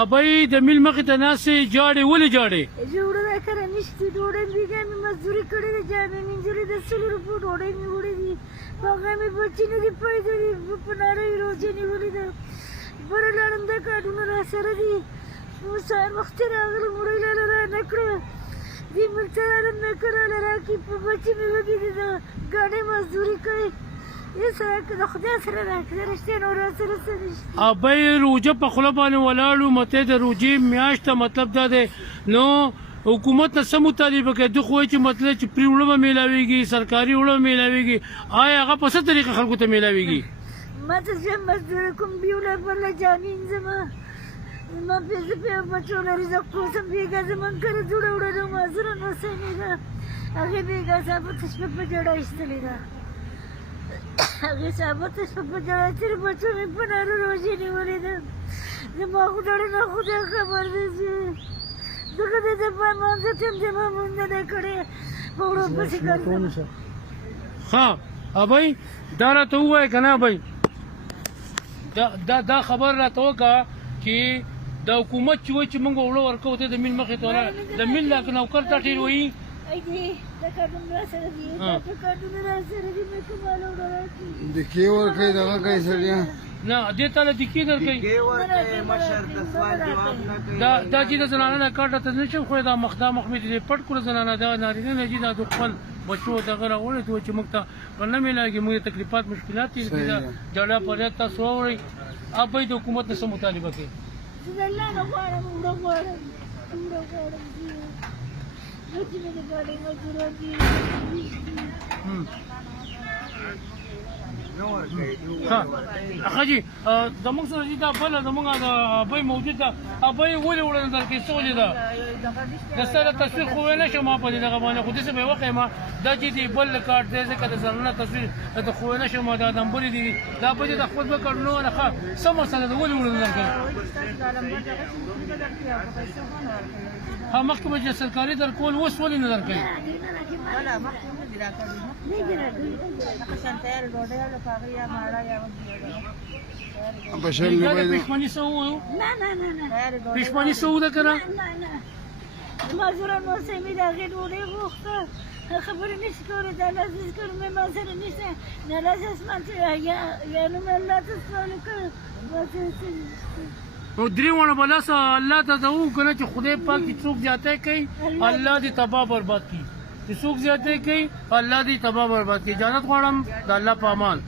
ابای د میل مخې ته ناسې جاړې ولې جاړې جوړه دا کړه نشته ډوډۍ بیګا مې مزدوري کړې ده جامې مې انجلې د 100 روپو ډوډۍ مې وړې دي هغه مې بچي نه دي پیدا دي په نارې روزې نیولې ده بره لاړم دا کارونه را سره دي سهار وختي راغلم وړۍ لاله را نه کړه دې ملته رالم نه کړه راکې په بچي مې وبېدې ده ګاډۍ مزدوري کوي ابای روجه په خوله باندې ولاړو مته د روجې میاشته مطلب دا دی نو حکومت نه سم مطالبه کوي د خو چې مطلب چې پری وړه میلاویږي سرکاري وړه میلاویږي آیا هغه په څه طریقه خلکو ته میلاویږي ما ته چې مزدور کوم بیوله پر جامین زما ما په بچو لري زه کوم بیګا زمون کړه جوړ وړه ما زره نو سینه هغه بیګا صاحب ته شپه په جوړه ایستلې ده هغه صاحب ته شپه په جوړه چې بچو مې په نارو روزي نیولې ده زما خدای نه خدای خبر دي دغه د په مانځ ته زما مونږ نه کړې ورو پسې کړم ها ابای دا راته وای کنه ابای دا خبر راته وکړه چې د حکومت چې موږ وړو ورکو ته د میل مخې ته د میل لا نوکر ته ټیر وایي د کارډونه را سره دي مې کوماله وړاندې د کې ورکې دغه کوي سړیا نه دې ته د کې درکې مشر د سوال جواب نه کوي دا چې د زنانه نه کارټه ته نشم خو دا مخ مې دې پټ کړ زنانه دا نارینه نه دي دا د خپل بچو دغه راوړې ته چې موږ ته ورنه ملاږي موږ تکلیفات مشکلات دي دا جړه پرې تاسو ووري ابې د حکومت سره مطالبه کوي زه الله نه غواړم وړم Lucu ni boleh ngajur lagi. خاجي زموږ سره چې دا بله زموږ د ابۍ موجود ده ابۍ ولې وړاندې درکې څه ولې ده د سره تصویر خو ویلی شم ما په دې دغه باندې خو داسې به یې وښیم دا چې د بل کارت دی ځکه د زنانه تصویر د خو ویلی شم دا نمبرې دي دا به دې د خپل به کارت نه ونه ښه څه مسله ده ولې وړاندې درکوي ها مخکې به چې سرکاري درکول اوس ولې نه درکوي پښمني څه ووایو پښمني څه وده که نه مزدور نو سمې د هغې ډوډۍ غوښته خبرې نشي کولی دا لازم کړو مې ما سره نشته نه لازم مانته یا نو مې الله ته سوال وکړ نو درې ونه به لاسه الله ته ته ووایو که نه چې خدای پاک چې څوک زیاتی کوي الله دې تباه برباد کړي چې څوک زیاتی کوي الله دې تباه برباد کړي اجازت غواړم د الله په امان